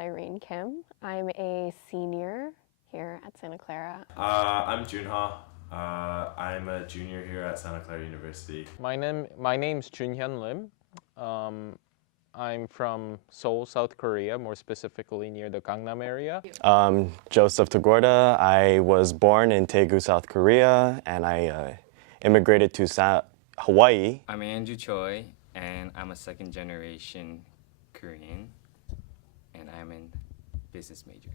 Irene Kim. I'm a senior here at Santa Clara. I'm Junha. I'm a junior here at Santa Clara University. My name's Junhyun Lim. I'm from Seoul, South Korea, more specifically near the Gangnam area. Joseph Tagorda. I was born in Daegu, South Korea, and I immigrated to Hawaii. I'm Andrew Choi, and I'm a second generation Korean, and I'm in business major.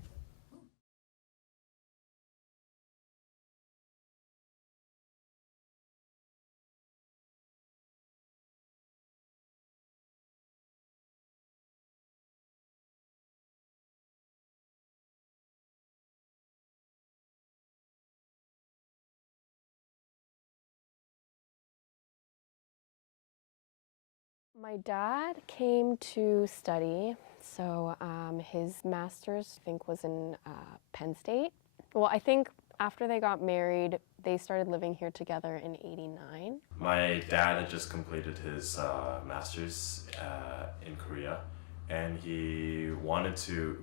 My dad came to study, so his master's, I think, was in Penn State. Well, I think after they got married, they started living here together in '89. My dad had just completed his master's in Korea, and he wanted to.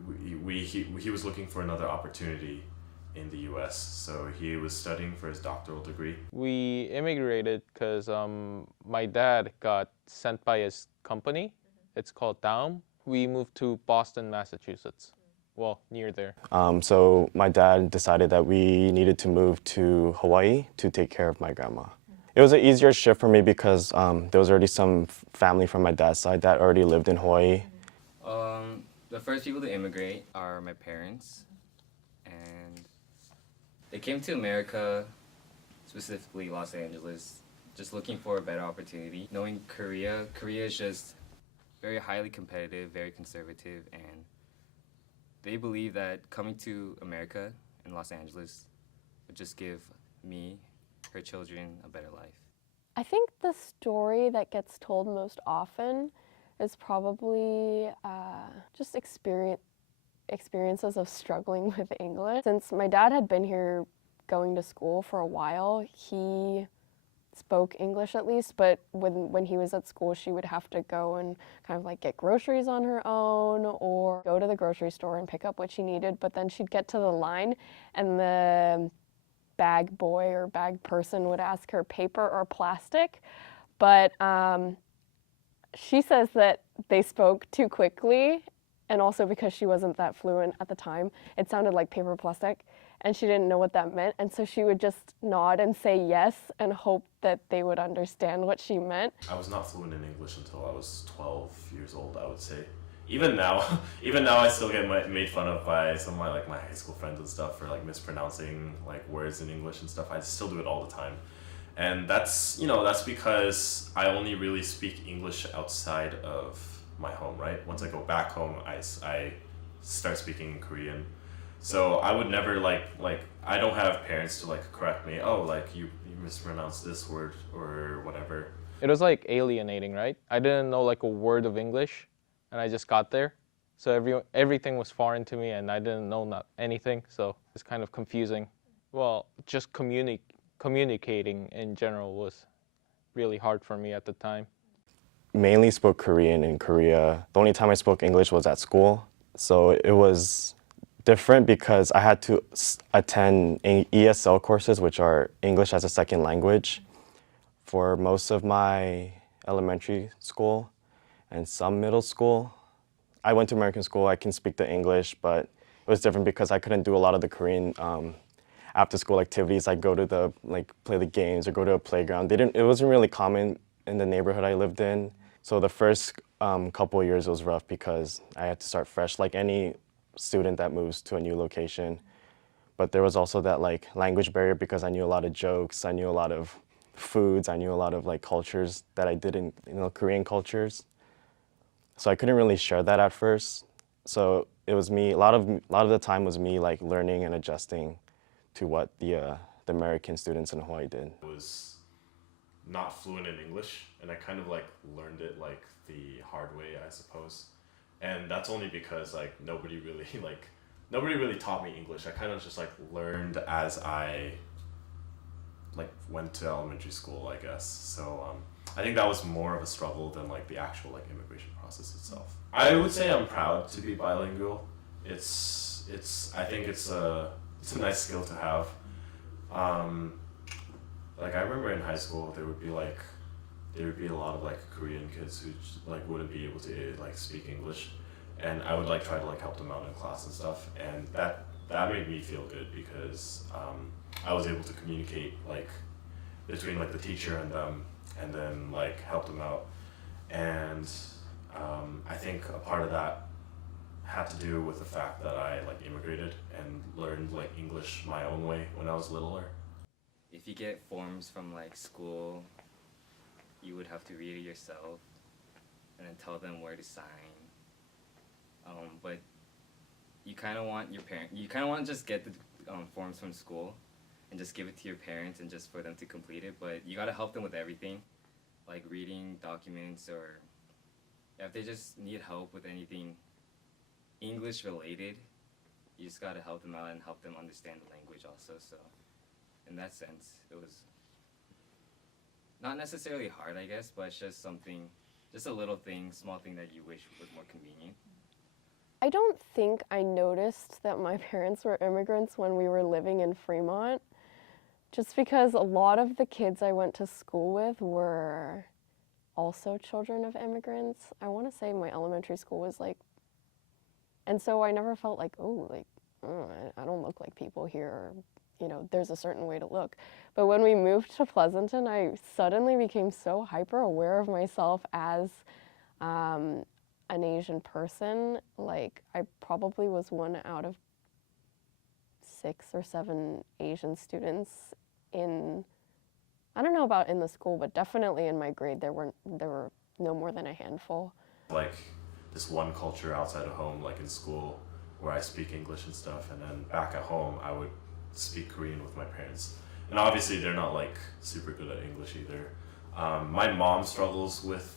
He was looking for another opportunity in the U.S., so he was studying for his doctoral degree. We immigrated because my dad got sent by his company. It's called Daum. We moved to Boston, Massachusetts. Well, near there. So my dad decided that we needed to move to Hawaii to take care of my grandma. It was an easier shift for me because there was already some family from my dad's side that already lived in Hawaii. The first people to immigrate are my parents, and they came to America, specifically Los Angeles, just looking for a better opportunity. Knowing Korea is just very highly competitive, very conservative, and they believe that coming to America in Los Angeles would just give me, her children, a better life. I think the story that gets told most often is probably just experiences of struggling with English. Since my dad had been here going to school for a while, he spoke English at least, but when he was at school, she would have to go and kind of like get groceries on her own or go to the grocery store and pick up what she needed, but then she'd get to the line and the bag boy or bag person would ask her paper or plastic, but she says that they spoke too quickly, and also because she wasn't that fluent at the time, it sounded like paper plastic, and she didn't know what that meant, and so she would just nod and say yes and hope that they would understand what she meant. I was not fluent in English until I was 12 years old, I would say. Even now I still get made fun of by some of my high school friends and stuff for like mispronouncing like words in English and stuff. I still do it all the time. And that's because I only really speak English outside of my home, right? Once I go back home, I start speaking Korean. So I would never I don't have parents to correct me. Oh, you mispronounced this word or whatever. It was like alienating, right? I didn't know like a word of English, and I just got there. So everything was foreign to me, and I didn't know anything. So it's kind of confusing. Well, just communicating in general was really hard for me at the time. Mainly spoke Korean in Korea. The only time I spoke English was at school. So it was different because I had to attend ESL courses, which are English as a second language, for most of my elementary school and some middle school. I went to American school. I can speak the English, but it was different because I couldn't do a lot of the Korean after-school activities. I'd go to play the games or go to a playground. It wasn't really common in the neighborhood I lived in. So the first couple of years was rough because I had to start fresh, like any student that moves to a new location. But there was also that language barrier because I knew a lot of jokes, I knew a lot of foods, I knew a lot of cultures that I didn't, Korean cultures. So I couldn't really share that at first. So it was me, a lot of the time was me learning and adjusting to what the American students in Hawaii did. I was not fluent in English, and I kind of learned it the hard way, I suppose. And that's only because nobody really taught me English. I kind of just learned as I went to elementary school, I guess. So I think that was more of a struggle than the actual immigration process itself. I would say I'm proud to be bilingual. I think it's a nice skill to have. Like I remember in high school there would be a lot of like Korean kids who like wouldn't be able to like speak English, and I would like try to like help them out in class and stuff, and that made me feel good because I was able to communicate like between like the teacher and them, and then like help them out, and I think a part of that had to do with the fact that I like immigrated and learned like English my own way when I was littler. If you get forms from like school, you would have to read it yourself and then tell them where to sign. But you kind of want to just get the forms from school and just give it to your parents and just for them to complete it. But you gotta help them with everything, like reading documents, or if they just need help with anything English related, you just gotta help them out and help them understand the language also. So in that sense, it was not necessarily hard, I guess, but it's just a little thing, small thing that you wish was more convenient. I don't think I noticed that my parents were immigrants when we were living in Fremont, just because a lot of the kids I went to school with were also children of immigrants. I want to say my elementary school was like, and so I never felt like, I don't look like people here, or, you know, there's a certain way to look. But when we moved to Pleasanton, I suddenly became so hyper aware of myself as an Asian person. Like, I probably was one out of 6 or 7 Asian students in, I don't know about in the school, but definitely in my grade there were no more than a handful. Like this one culture outside of home, like in school, where I speak English and stuff, and then back at home I would speak Korean with my parents. And obviously they're not like super good at English either. My mom struggles with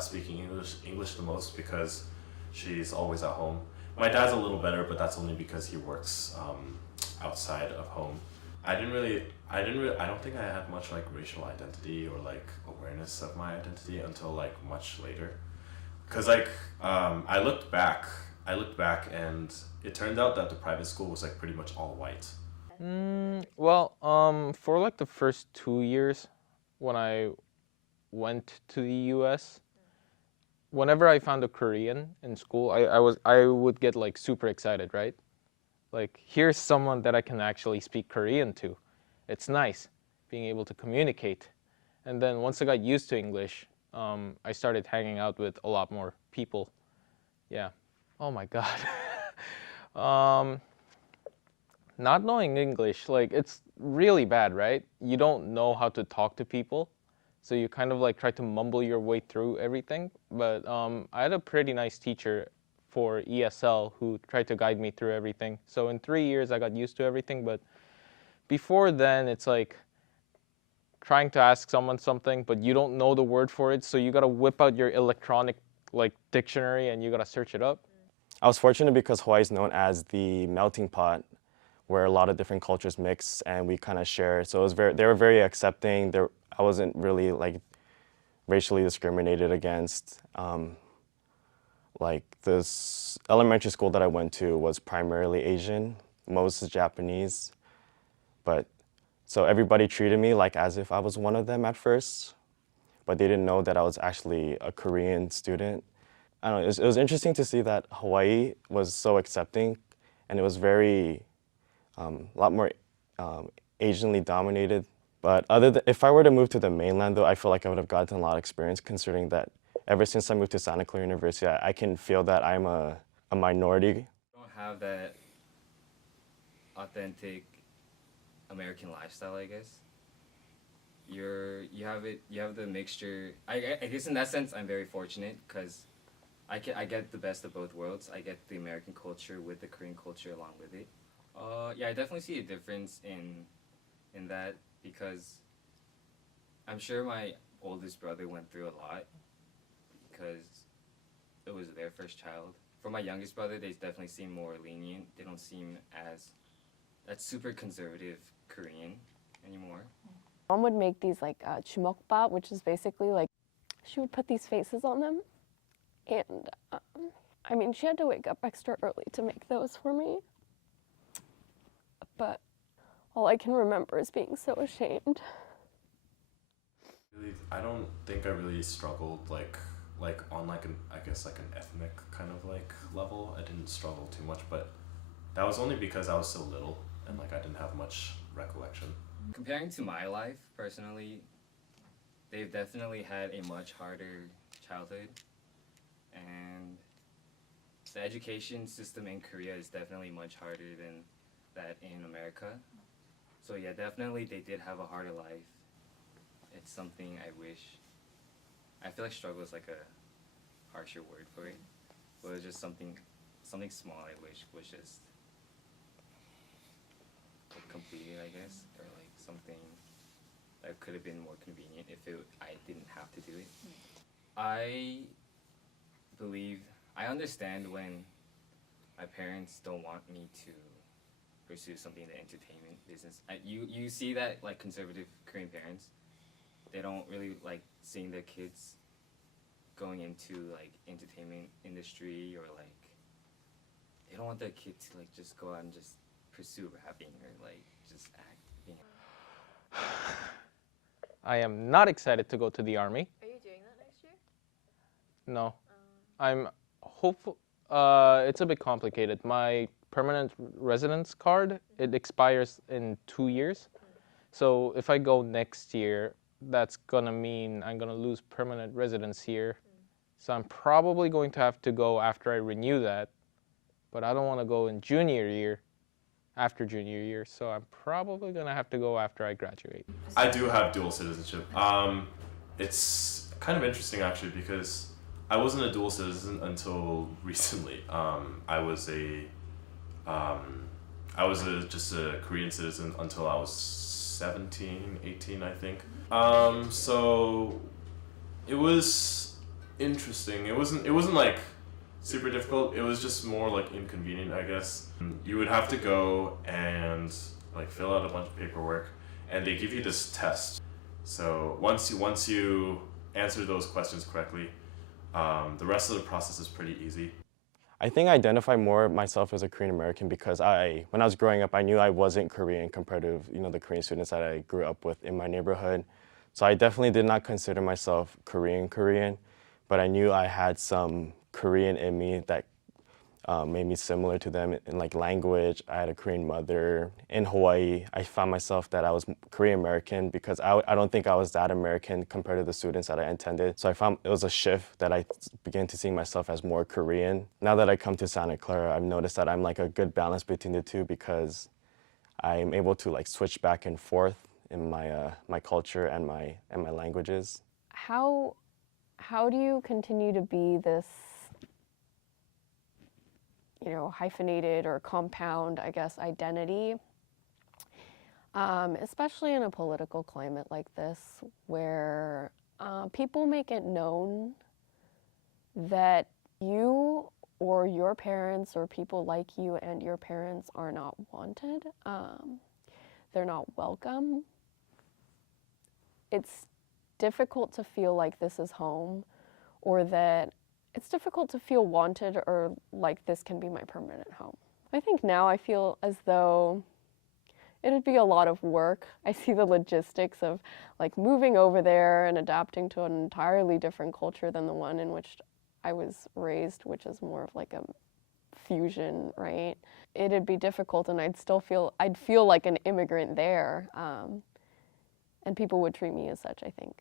speaking English the most because she's always at home. My dad's a little better, but that's only because he works outside of home. I don't think I had much like racial identity or like awareness of my identity until like much later. Cause like I looked back and it turned out that the private school was like pretty much all white. For like the first 2 years when I went to the US, whenever I found a Korean in school, I would get like super excited, right? Like, here's someone that I can actually speak Korean to. It's nice being able to communicate. And then once I got used to English, I started hanging out with a lot more people. Yeah. Oh my God. Not knowing English, like, it's really bad, right? You don't know how to talk to people, so you kind of like try to mumble your way through everything. But I had a pretty nice teacher for ESL who tried to guide me through everything. So in 3 years, I got used to everything. But before then, it's like trying to ask someone something, but you don't know the word for it, so you gotta whip out your electronic like dictionary and you gotta search it up. I was fortunate because Hawaii is known as the melting pot, where a lot of different cultures mix and we kind of share. So it was they were very accepting. I wasn't really like racially discriminated against. Like this elementary school that I went to was primarily Asian, most Japanese, but so everybody treated me like as if I was one of them at first, but they didn't know that I was actually a Korean student. I don't know, it was interesting to see that Hawaii was so accepting, and it was very, a lot more Asianly dominated. But if I were to move to the mainland though, I feel like I would have gotten a lot of experience, considering that ever since I moved to Santa Clara University, I can feel that I'm a minority. You don't have that authentic American lifestyle, I guess. You have the mixture. I guess in that sense, I'm very fortunate because I get the best of both worlds. I get the American culture with the Korean culture along with it. Yeah, I definitely see a difference in that because I'm sure my oldest brother went through a lot because it was their first child. For my youngest brother, they definitely seem more lenient. They don't seem as that super conservative Korean anymore. Mom would make these like chumokbap, which is basically like, she would put these faces on them. And I mean, she had to wake up extra early to make those for me. But all I can remember is being so ashamed. Really, I don't think I really struggled like on like an I guess like an ethnic kind of like level. I didn't struggle too much, but that was only because I was so little and like I didn't have much recollection. Comparing to my life personally, they've definitely had a much harder childhood, and the education system in Korea is definitely much harder than that in America. So yeah, definitely they did have a harder life. It's something I feel like struggle is like a harsher word for it, but it's just something small I wish was just completed, I guess, or like something that could have been more convenient if I didn't have to do it. I understand when my parents don't want me to pursue something in the entertainment business. You see that like conservative Korean parents, they don't really like seeing their kids going into like entertainment industry, or like they don't want their kid to like just go out and just pursue rapping or like just act. I am not excited to go to the army. Are you doing that next year? No. I'm hopeful. It's a bit complicated. My permanent residence card, it expires in 2 years. So if I go next year, that's gonna mean I'm gonna lose permanent residence here. So I'm probably going to have to go after I renew that. But I don't want to go in junior year, after junior year. So I'm probably gonna have to go after I graduate. I do have dual citizenship. It's kind of interesting actually because I wasn't a dual citizen until recently. I was just a Korean citizen until I was 17, 18, I think. So it was interesting. It wasn't like super difficult. It was just more like inconvenient, I guess. You would have to go and like fill out a bunch of paperwork, and they give you this test. So once you answer those questions correctly, the rest of the process is pretty easy. I think I identify more myself as a Korean American because when I was growing up, I knew I wasn't Korean compared to the Korean students that I grew up with in my neighborhood. So I definitely did not consider myself Korean, but I knew I had some Korean in me that made me similar to them in like language. I had a Korean mother. In Hawaii, I found myself that I was Korean American because I don't think I was that American compared to the students that I attended. So I found it was a shift that I began to see myself as more Korean. Now that I come to Santa Clara, I've noticed that I'm like a good balance between the two because I'm able to like switch back and forth in my culture and my languages. How do you continue to be this, hyphenated or compound, I guess, identity, especially in a political climate like this, where people make it known that you or your parents or people like you and your parents are not wanted, they're not welcome. It's difficult to feel like this is home, or that it's difficult to feel wanted or like this can be my permanent home. I think now I feel as though it'd be a lot of work. I see the logistics of like moving over there and adapting to an entirely different culture than the one in which I was raised, which is more of like a fusion, right? It'd be difficult, and I'd feel like an immigrant there, and people would treat me as such, I think.